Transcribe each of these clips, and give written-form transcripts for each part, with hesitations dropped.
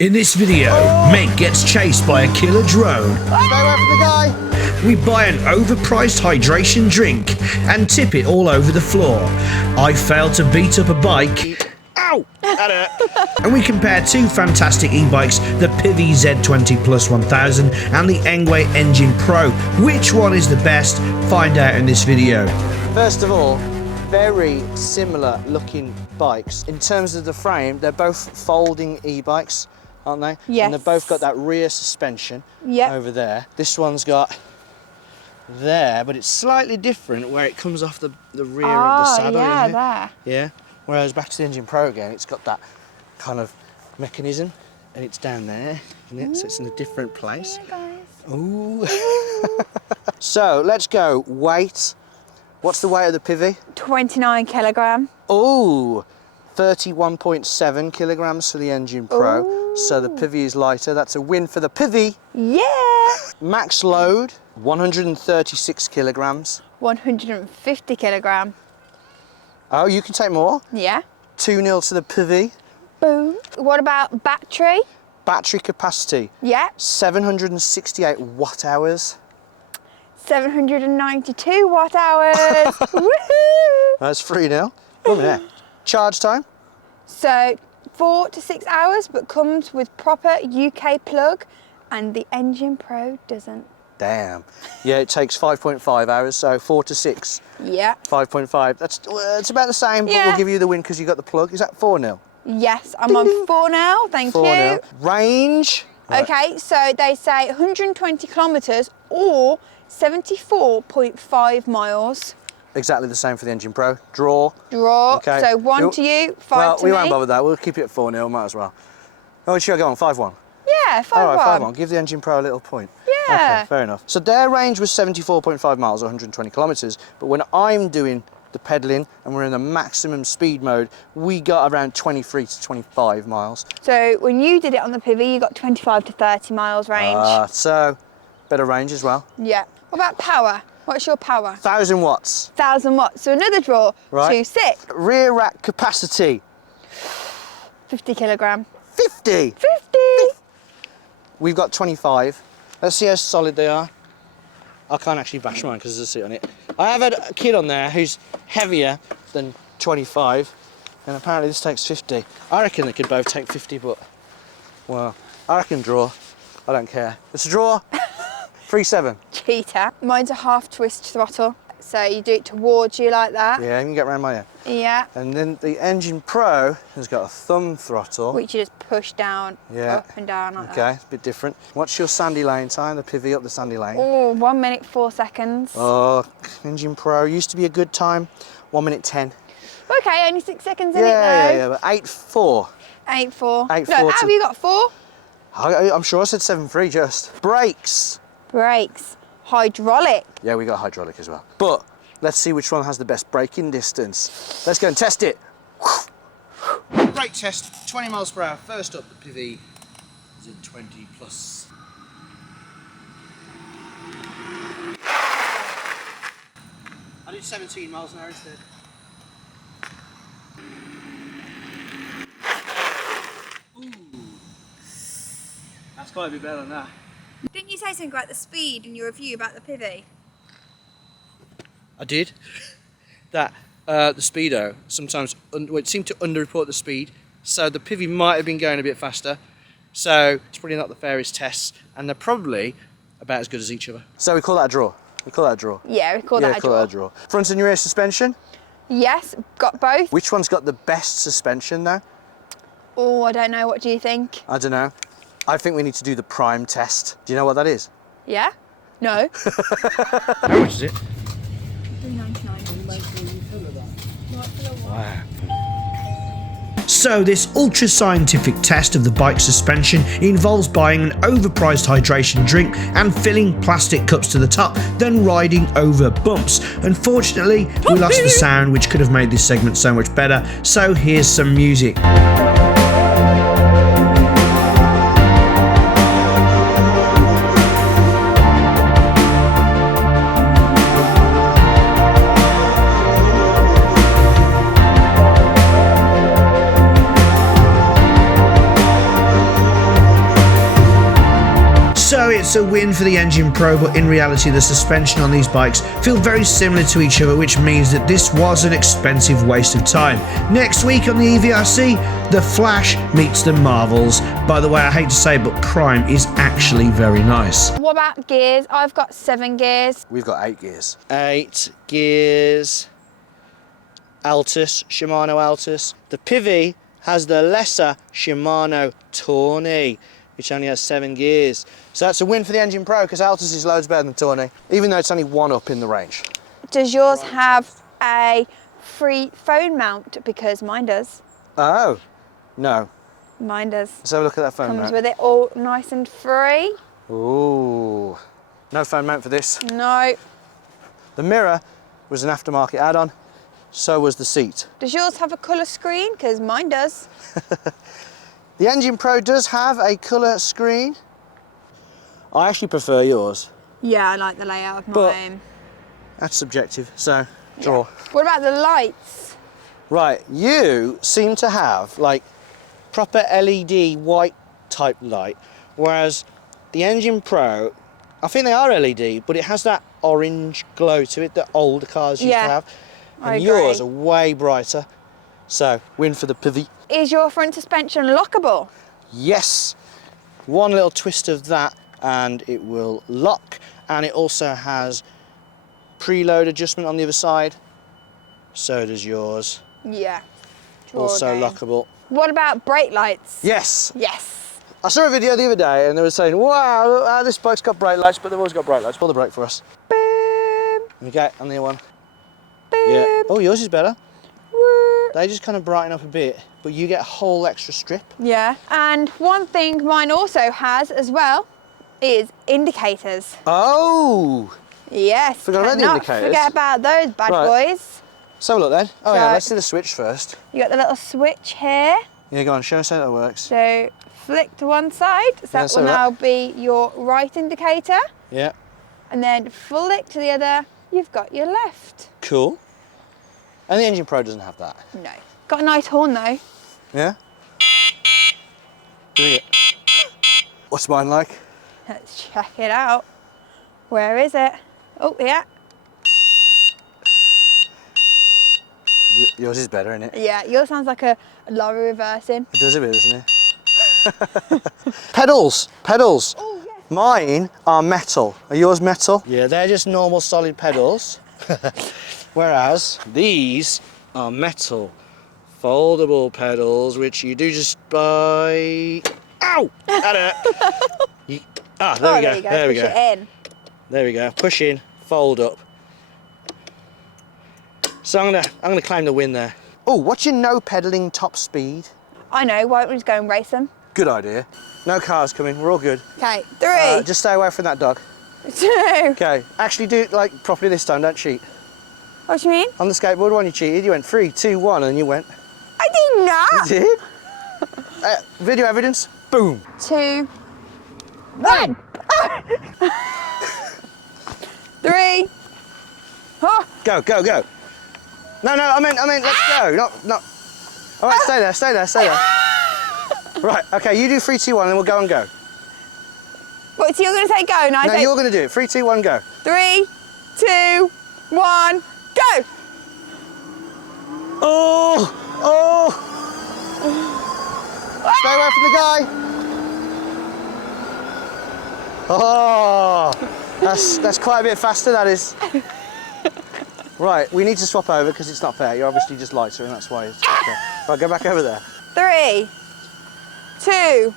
In this video, Meg gets chased by a killer drone. Stay away from the guy. We buy an overpriced hydration drink and tip it all over the floor. I fail to beat up a bike. Ow! And we compare two fantastic e-bikes, the PVY Z20 Plus 1000 and the Engwe Engine Pro. Which one is the best? Find out in this video. First of all, very similar looking bikes. In terms of the frame, they're both folding e-bikes, aren't they? Yes. And they've both got that rear suspension over there. This one's got there, but it's slightly different where it comes off the rear of the saddle, yeah, isn't it? there. Yeah. Whereas back to the Engine Pro again, it's got that kind of mechanism and it's down there, isn't it? So it's in a different place. Guys. Ooh. So let's go. Weight. What's the weight of the PVY? 29 kilogram. Oh, 31.7 kilograms for the Engine Pro. Ooh. So the PVY is lighter. That's a win for the PVY. Yeah. Max load, 136 kilograms. 150 kilogram. Oh, you can take more. Yeah. 2-0 to the PVY. Boom. What about battery? Battery capacity, Yeah. 768 watt hours. 792 watt hours. Woohoo! That's 3-0. One minute. Charge time? So 4 to 6 hours, but comes with proper UK plug, and the Engine Pro doesn't. Damn. Yeah, it takes 5.5 hours, so 4 to 6. Yeah. 5.5. That's it's about the same, but Yeah. we'll give you the win because you got the plug. Is that 4-0? Yes, I'm on 4 now. Thank 4-0. you. Range? Okay, so they say 120 kilometers or 74.5 miles. Exactly the same for the Engine Pro. Draw. Draw. Okay. So 1 to you, 5 well, to we me. won't bother with that. We'll keep it at 4-0. Might as well. Oh, should I go on 5-1? Yeah, 5-1. All right, 5-1. Give the Engine Pro a little point. Yeah. Okay, fair enough. So their range was 74.5 miles, or 120 kilometers. But when I'm doing the pedaling and we're in the maximum speed mode, we got around 23 to 25 miles. So when you did it on the PVY, you got 25 to 30 miles range. So better range as well. Yeah. What about power? What's your power? 1,000 watts. 1,000 watts. So another draw. Right. 2-6. Rear rack capacity. 50 kilogram. 50. 50. We've got 25. Let's see how solid they are. I can't actually bash mine because there's a seat on it. I have had a kid on there who's heavier than 25, and apparently this takes 50. I reckon they could both take 50, but, well, I reckon draw. I don't care. It's a draw. 3-7. Cheater. Mine's a half twist throttle. So you do it towards you like that. Yeah, you can get around my ear. Yeah. And then the Engine Pro has got a thumb throttle. Which you just push down, up and down like that. Okay, it's a bit different. What's your sandy lane time? The PVY up the sandy lane. Oh, 1 minute, 4 seconds. Oh, Engine Pro used to be a good time. 1 minute 10. Okay, only 6 seconds in Yeah, it though. yeah, but 8-4. 8-4. 8-4 No, have you got 4? I'm sure I said 7-3 just. Brakes. Brakes. Hydraulic. Yeah, we got hydraulic as well. But let's see which one has the best braking distance. Let's go and test it. Brake test, 20 miles per hour. First up, the PVY Z20 Plus. I did 17 miles an hour instead. Ooh. That's quite a bit better than that. Didn't you say something about the speed in your review about the PVY? I did. That the speedo sometimes it seemed to underreport the speed, so the PVY might have been going a bit faster. So it's probably not the fairest tests, and they're probably about as good as each other. So we call that a draw. We call that a draw. Yeah, we call that a call draw. that a draw. Front and rear suspension. Yes, got both. Which one's got the best suspension though? Oh, I don't know. What do you think? I don't know. I think we need to do the prime test. Do you know what that is? Yeah? No? How much is it? $3.99. Wow. So this ultra-scientific test of the bike suspension involves buying an overpriced hydration drink and filling plastic cups to the top, then riding over bumps. Unfortunately, we lost the sound, which could have made this segment so much better, so here's some music. So it's a win for the Engine Pro, but in reality the suspension on these bikes feel very similar to each other, which means that this was an expensive waste of time. Next week on the e-VRC, the Flash meets the Marvels. By the way, I hate to say, but Prime is actually very nice. What about gears? I've got 7 gears. We've got 8 gears. 8 gears. Altus, Shimano Altus. The PVY has the lesser Shimano Tawny, which only has 7 gears. So that's a win for the Engine Pro, because Altus is loads better than Tawny, even though it's only 1 up in the range. Does yours have a free phone mount? Because mine does. Oh, no. Mine does. Let's have a look at that phone Comes mount. with it all nice and free. Ooh. No phone mount for this. No. The mirror was an aftermarket add-on. So was the seat. Does yours have a colour screen? Because mine does. The Engine Pro does have a colour screen. I actually prefer yours. Yeah, I like the layout of But- mine. That's subjective, so draw. What about the lights? Right, you seem to have like proper LED white type light, whereas the Engine Pro, I think they are LED, but it has that orange glow to it that older cars used to have. I And agree. yours are way brighter. So, win for the PVY. Is your front suspension lockable? Yes, one little twist of that and it will lock, and it also has preload adjustment on the other side. So does yours. Yeah. Draw Also again. lockable. What about brake lights? Yes. Yes. I saw a video the other day and they were saying, wow, this bike's got brake lights, but they've always got brake lights. Pull the brake for us. Boom. Okay, on the other one. Boom. Yeah. Oh, yours is better. Woo. They just kind of brighten up a bit, but you get a whole extra strip. Yeah. And one thing mine also has as well is indicators. Oh! Yes. Forgot about the cannot indicators. Forget about those bad Right. boys. So look then. Oh yeah, So- let's do the switch first. You got the little switch here. Yeah, go on, show us how that works. So flick to one side. So Yeah, that so will that- now be your right indicator. Yeah, And then flick to the other. You've got your left. cool. And the Engine Pro doesn't have that. No. Got a nice horn though. Yeah? Doing it. What's mine like? Let's check it out. Where is it? Oh, yeah. Yours is better, isn't it? Yeah, yours sounds like a lorry reversing. It does a bit, doesn't it? Pedals, pedals. Oh, yes. Mine are metal. Are yours metal? Yeah, they're just normal solid pedals. Whereas these are metal, foldable pedals, which you do just by... Ow! There we Oh, go. there you go. There we Push go. it in. There we go. Push in, fold up. So I'm gonna claim the win there. Oh, what's your no pedaling top speed? I know. Why don't we just go and race them? Good idea. No cars coming. We're all good. Okay, 3, Just stay away from that dog. 2. Okay. Actually, do it like properly this time. Don't cheat. What do you mean? On the skateboard, when you cheated, you went 3, 2, 1, and then you went. I did not. You did? Video evidence. Boom. 2, 1. 3. Oh, Go, go, go. No, no. I meant. Let's go. Not. All right. Stay there. Stay there. Stay there. Right. Okay. You do 3, 2, 1, and then we'll go and go. what? So you're going to say go, and I No, say you're going to do it. 3, 2, 1, go. 3, 2, 1, go. Oh! Oh! Stay away from the guy. Oh! That's quite a bit faster. That is. Right. We need to swap over because it's not fair. You're obviously just lighter, and that's why it's okay. Right. Go back over there. 3, 2,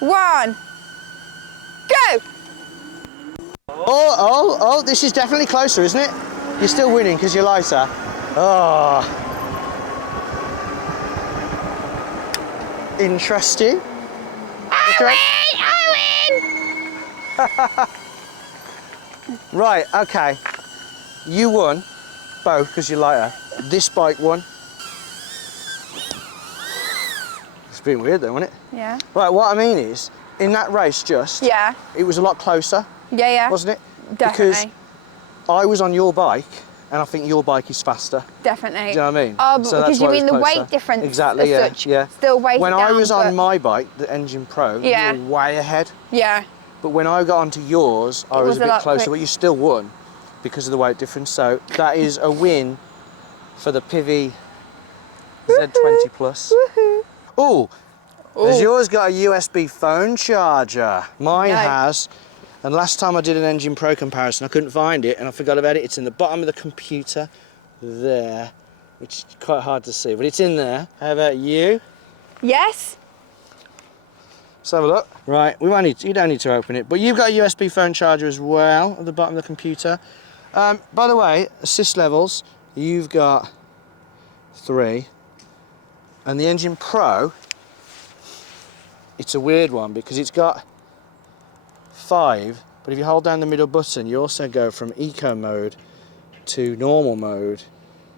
1, go. Oh! This is definitely closer, isn't it? You're still winning because you're lighter. Oh. Interesting. Okay. I win! Right, okay. You won both because you're lighter. This bike won. It's been weird though, wasn't it? Yeah. Right, what I mean is, in that race just, Yeah. it was a lot closer, Yeah. wasn't it? Definitely. Because I was on your bike, and I think your bike is faster. Definitely. Do you know what I mean? Oh, So that's because you why it mean was the closer. weight difference Exactly, as yeah, such. yeah. Still weighted When down, I was on but- my bike, the Engine Pro, Yeah. you were way ahead. Yeah. But when I got onto yours, I was a bit closer, but you still won because of the weight difference. So that is a win for the PVY Z20 Plus. Oh, has yours got a USB phone charger? Mine has. And last time I did an Engine Pro comparison, I couldn't find it and I forgot about it. It's in the bottom of the computer there, which is quite hard to see, but it's in there. How about you? Yes. Let's have a look. Right, you don't need to open it, but you've got a USB phone charger as well at the bottom of the computer. By the way, assist levels, you've got 3. And the Engine Pro, it's a weird one because it's got 5, but if you hold down the middle button, you also go from eco mode to normal mode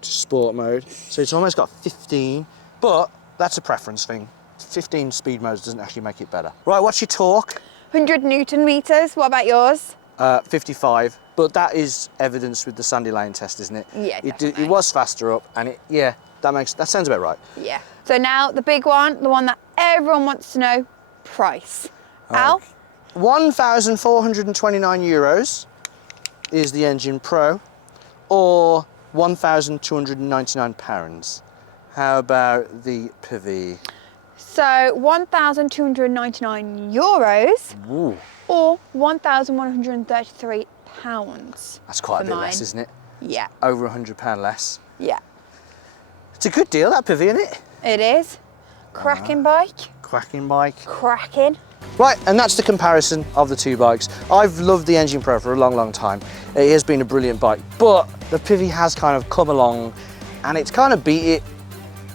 to sport mode. So it's almost got 15, but that's a preference thing. 15 speed modes doesn't actually make it better. Right, what's your torque? 100 Newton meters. What about yours? 55, but that is evidenced with the Sandy Lane test, isn't it? Yeah, it was faster up, and that sounds about right. Yeah. So now the big one, the one that everyone wants to know, price. Al? 1,429 euros is the Engine Pro, or 1,299 pounds. How about the PVY? So 1,299 euros. Ooh. Or 1,133 pounds. That's quite a bit less, isn't it? Yeah. Over £100 less. Yeah. It's a good deal, that PVY, isn't it? It is. Cracking bike. Cracking bike. Cracking. Right, and that's the comparison of the two bikes. I've loved the Engine Pro for a long, long time. It has been a brilliant bike, but the PVY has kind of come along and it's kind of beat it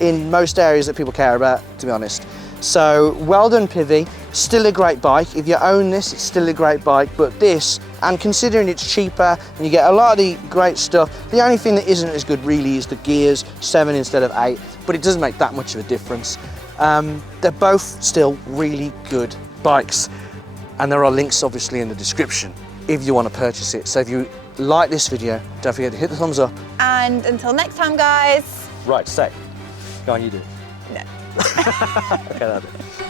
in most areas that people care about, to be honest. So, well done PVY, still a great bike. If you own this, it's still a great bike, but this, and considering it's cheaper and you get a lot of the great stuff, the only thing that isn't as good really is the gears, 7 instead of 8, but it doesn't make that much of a difference. They're both still really good bikes, and there are links obviously in the description if you want to purchase it. So if you like this video, don't forget to hit the thumbs up. And until next time, guys. Right, say. Go on, you do it. No. Okay, that'll do it.